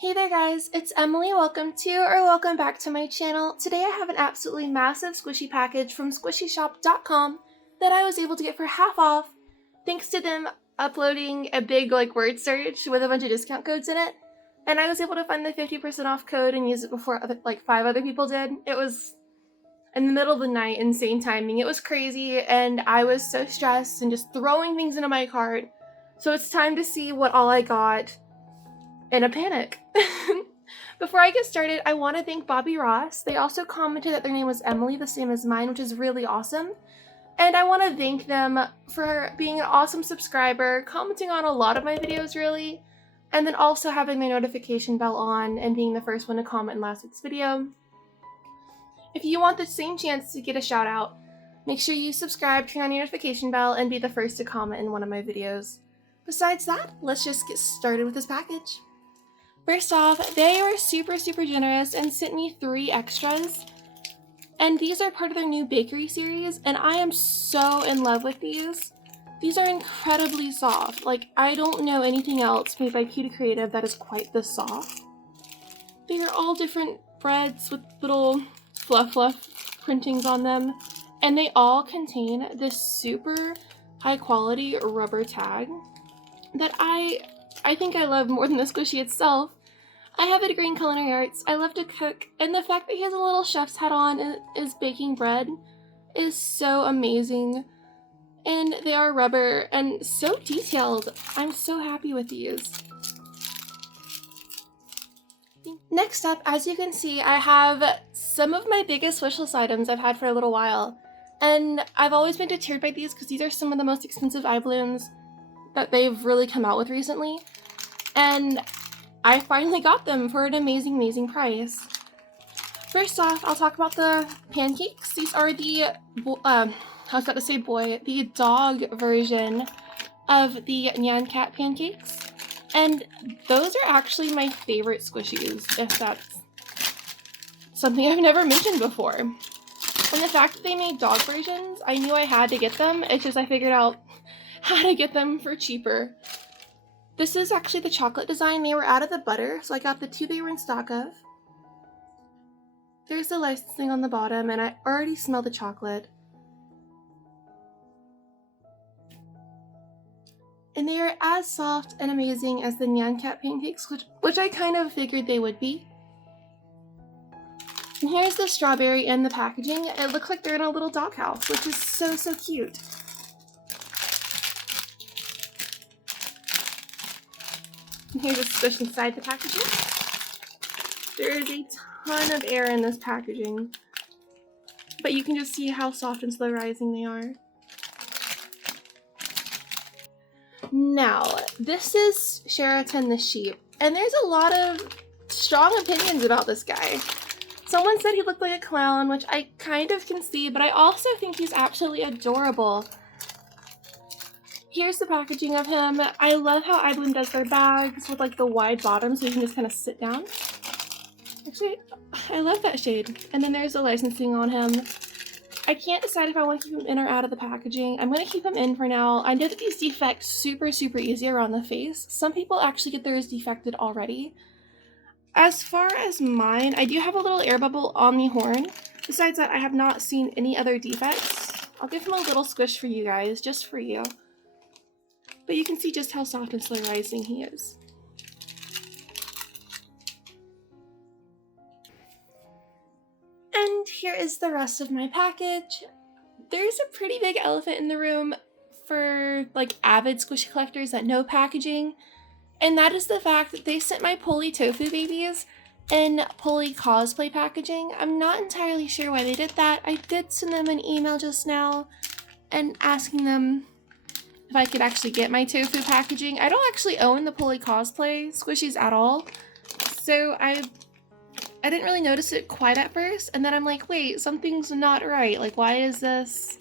Hey there guys, it's Emily. Welcome back to my channel. Today I have an absolutely massive squishy package from squishyshop.com that I was able to get for half off thanks to them uploading a big word search with a bunch of discount codes in it. And I was able to find the 50% off code and use it before 5 other people did. It was in the middle of the night, insane timing. It was crazy and I was so stressed and just throwing things into my cart. So it's time to see what all I got in a panic. Before I get started, I want to thank Bobby Ross. They also commented that their name was Emily, the same as mine, which is really awesome. And I want to thank them for being an awesome subscriber, commenting on a lot of my videos really, and then also having their notification bell on and being the first one to comment in last week's video. If you want the same chance to get a shout out, make sure you subscribe, turn on your notification bell, and be the first to comment in one of my videos. Besides that, let's just get started with this package. First off, they were super generous and sent me 3 extras. And these are part of their new bakery series, and I am so in love with these. These are incredibly soft. I don't know anything else made by Cutie Creative that is quite this soft. They are all different breads with little fluff printings on them, and they all contain this super high quality rubber tag that I think I love more than the squishy itself. I have a degree in culinary arts, I love to cook, and the fact that he has a little chef's hat on and is baking bread is so amazing. And they are rubber and so detailed. I'm so happy with these. Next up, as you can see, I have some of my biggest wish list items I've had for a little while. And I've always been deterred by these because these are some of the most expensive eye balloons that they've really come out with recently. And I finally got them for an amazing price. First off, I'll talk about the pancakes. These are the, the dog version of the Nyan Cat pancakes. And those are actually my favorite squishies, if that's something I've never mentioned before. And the fact that they made dog versions, I knew I had to get them. It's just I figured out how to get them for cheaper. This is actually the chocolate design. They were out of the butter, so I got the 2 they were in stock of. There's the licensing on the bottom, and I already smell the chocolate. And they are as soft and amazing as the Nyan Cat pancakes, which I kind of figured they would be. And here's the strawberry and the packaging. It looks like they're in a little doghouse, which is so cute. And here's a squish inside the packaging. There is a ton of air in this packaging, but you can just see how soft and slow rising they are. Now, this is Sheraton the sheep, and there's a lot of strong opinions about this guy. Someone said he looked like a clown, which I kind of can see, but I also think he's absolutely adorable. Here's the packaging of him. I love how iBloom does their bags with the wide bottom so you can just kind of sit down. Actually, I love that shade. And then there's the licensing on him. I can't decide if I want to keep him in or out of the packaging. I'm going to keep him in for now. I know that these defect super easy around the face. Some people actually get theirs defected already. As far as mine, I do have a little air bubble on the horn. Besides that, I have not seen any other defects. I'll give him a little squish for you guys, just for you. But you can see just how soft and slow rising he is. And here is the rest of my package. There's a pretty big elephant in the room for avid squishy collectors that know packaging, and that is the fact that they sent my Polly Tofu babies in Polly cosplay packaging. I'm not entirely sure why they did that. I did send them an email just now and asking them if I could actually get my tofu packaging. I don't actually own the Polly cosplay squishies at all, so I didn't really notice it quite at first, and then I'm like, wait, something's not right. Why is this?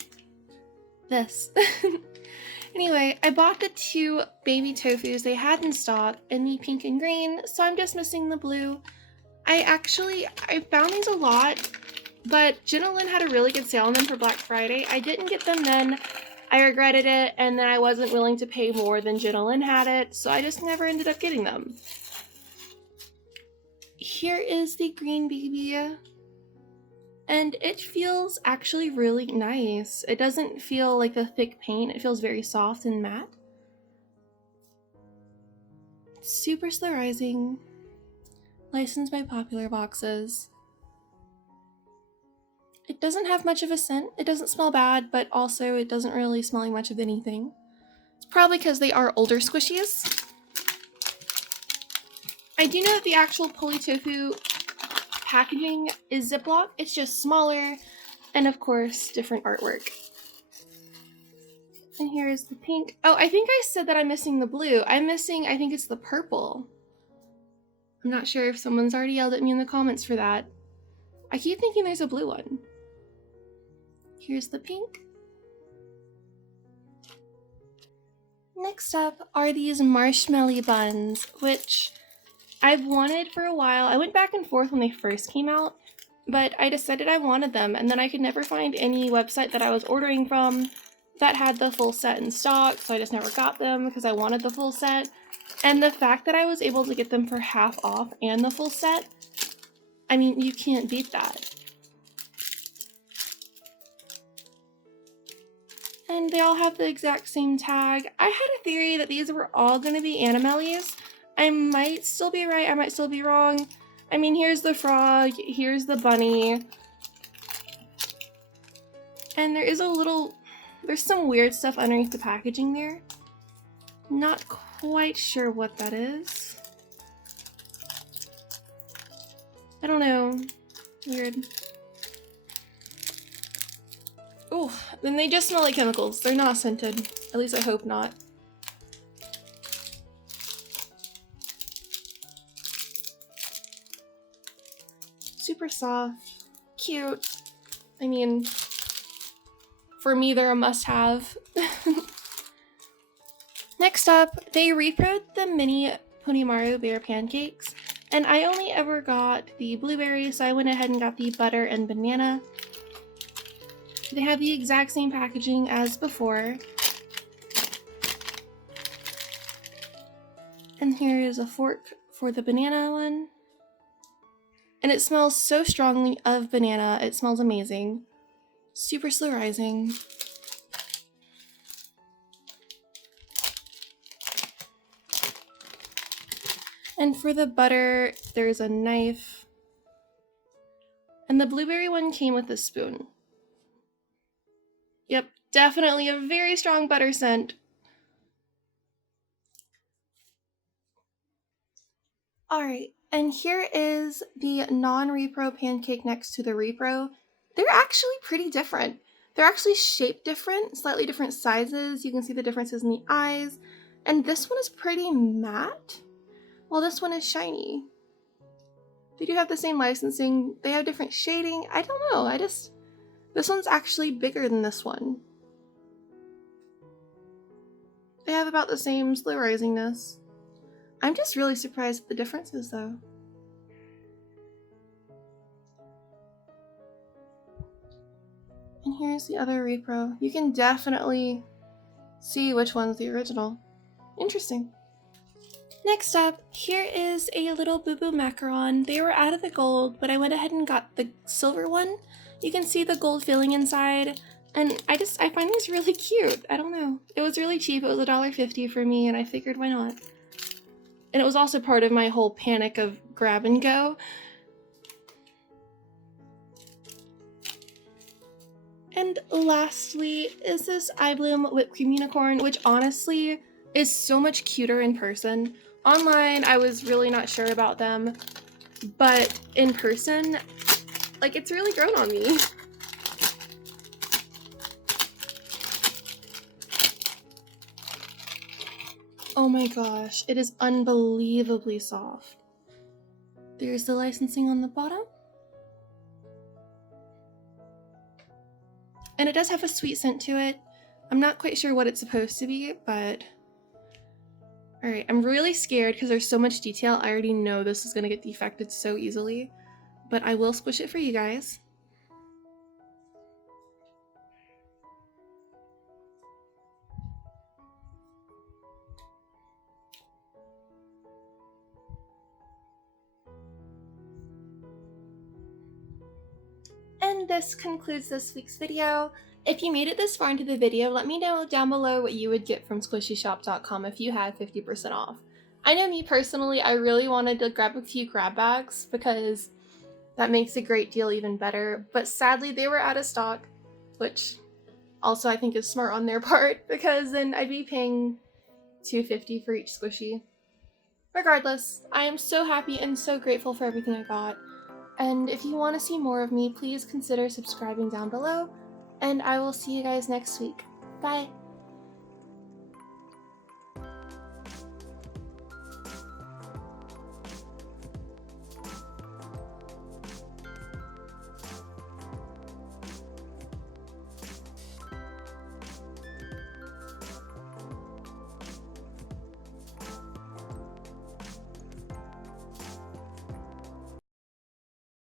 Anyway, I bought the 2 baby tofus they had in stock in the pink and green, so I'm just missing the blue. I found these a lot, but Jenna had a really good sale on them for Black Friday. I didn't get them then. I regretted it, and then I wasn't willing to pay more than Jenna had it, so I just never ended up getting them. here is the green baby. And it feels actually really nice. It doesn't feel like a thick paint. It feels very soft and matte. Super slow rising. Licensed by Popular Boxes. It doesn't have much of a scent. It doesn't smell bad, but also it doesn't really smell like much of anything. It's probably because they are older squishies. I do know that the actual Poly Tofu packaging is Ziploc. It's just smaller and, of course, different artwork. And here is the pink. Oh, I think I said that I'm missing the blue. I'm missing, I think it's the purple. I'm not sure if someone's already yelled at me in the comments for that. I keep thinking there's a blue one. Here's the pink. Next up are these marshmallow buns, which I've wanted for a while. I went back and forth when they first came out, but I decided I wanted them, and then I could never find any website that I was ordering from that had the full set in stock, so I just never got them because I wanted the full set. And the fact that I was able to get them for half off and the full set, I mean, you can't beat that. And they all have the exact same tag. I had a theory that these were all going to be Animalies. I might still be right, I might still be wrong. I mean, here's the frog, here's the bunny. And there is there's some weird stuff underneath the packaging there. Not quite sure what that is. I don't know. Weird. Oh, then they just smell like chemicals. They're not scented. At least I hope not. Super soft. Cute. I mean, for me, they're a must-have. Next up, they reproed the mini Ponimaru bear pancakes, and I only ever got the blueberry, so I went ahead and got the butter and banana. They have the exact same packaging as before. And here is a fork for the banana one. And it smells so strongly of banana, it smells amazing. Super slow rising. And for the butter, there's a knife. And the blueberry one came with a spoon. Yep, definitely a very strong butter scent. Alright, and here is the non-repro pancake next to the repro. They're actually pretty different. They're actually shaped different, slightly different sizes. You can see the differences in the eyes. And this one is pretty matte, while this one is shiny. They do have the same licensing. They have different shading. I don't know, this one's actually bigger than this one. They have about the same slow risingness. I'm just really surprised at the differences though. And here's the other repro. You can definitely see which one's the original. Interesting. Next up, here is a little Boo Boo macaron. They were out of the gold, but I went ahead and got the silver one. You can see the gold filling inside, and I find these really cute. I don't know. It was really cheap. It was $1.50 for me, and I figured why not. And it was also part of my whole panic of grab and go. And lastly is this Eye Bloom whipped cream unicorn, which honestly is so much cuter in person. Online, I was really not sure about them, but in person, like, it's really grown on me. Oh my gosh, it is unbelievably soft. There's the licensing on the bottom. And it does have a sweet scent to it. I'm not quite sure what it's supposed to be, but... Alright, I'm really scared because there's so much detail. I already know this is going to get defected so easily, but I will squish it for you guys. And this concludes this week's video. If you made it this far into the video, let me know down below what you would get from squishyshop.com if you had 50% off. I know me personally, I really wanted to grab a few grab bags because that makes a great deal even better, but sadly they were out of stock, which also I think is smart on their part because then I'd be paying $2.50 for each squishy. Regardless, I am so happy and so grateful for everything I got, and if you want to see more of me, please consider subscribing down below, and I will see you guys next week. Bye!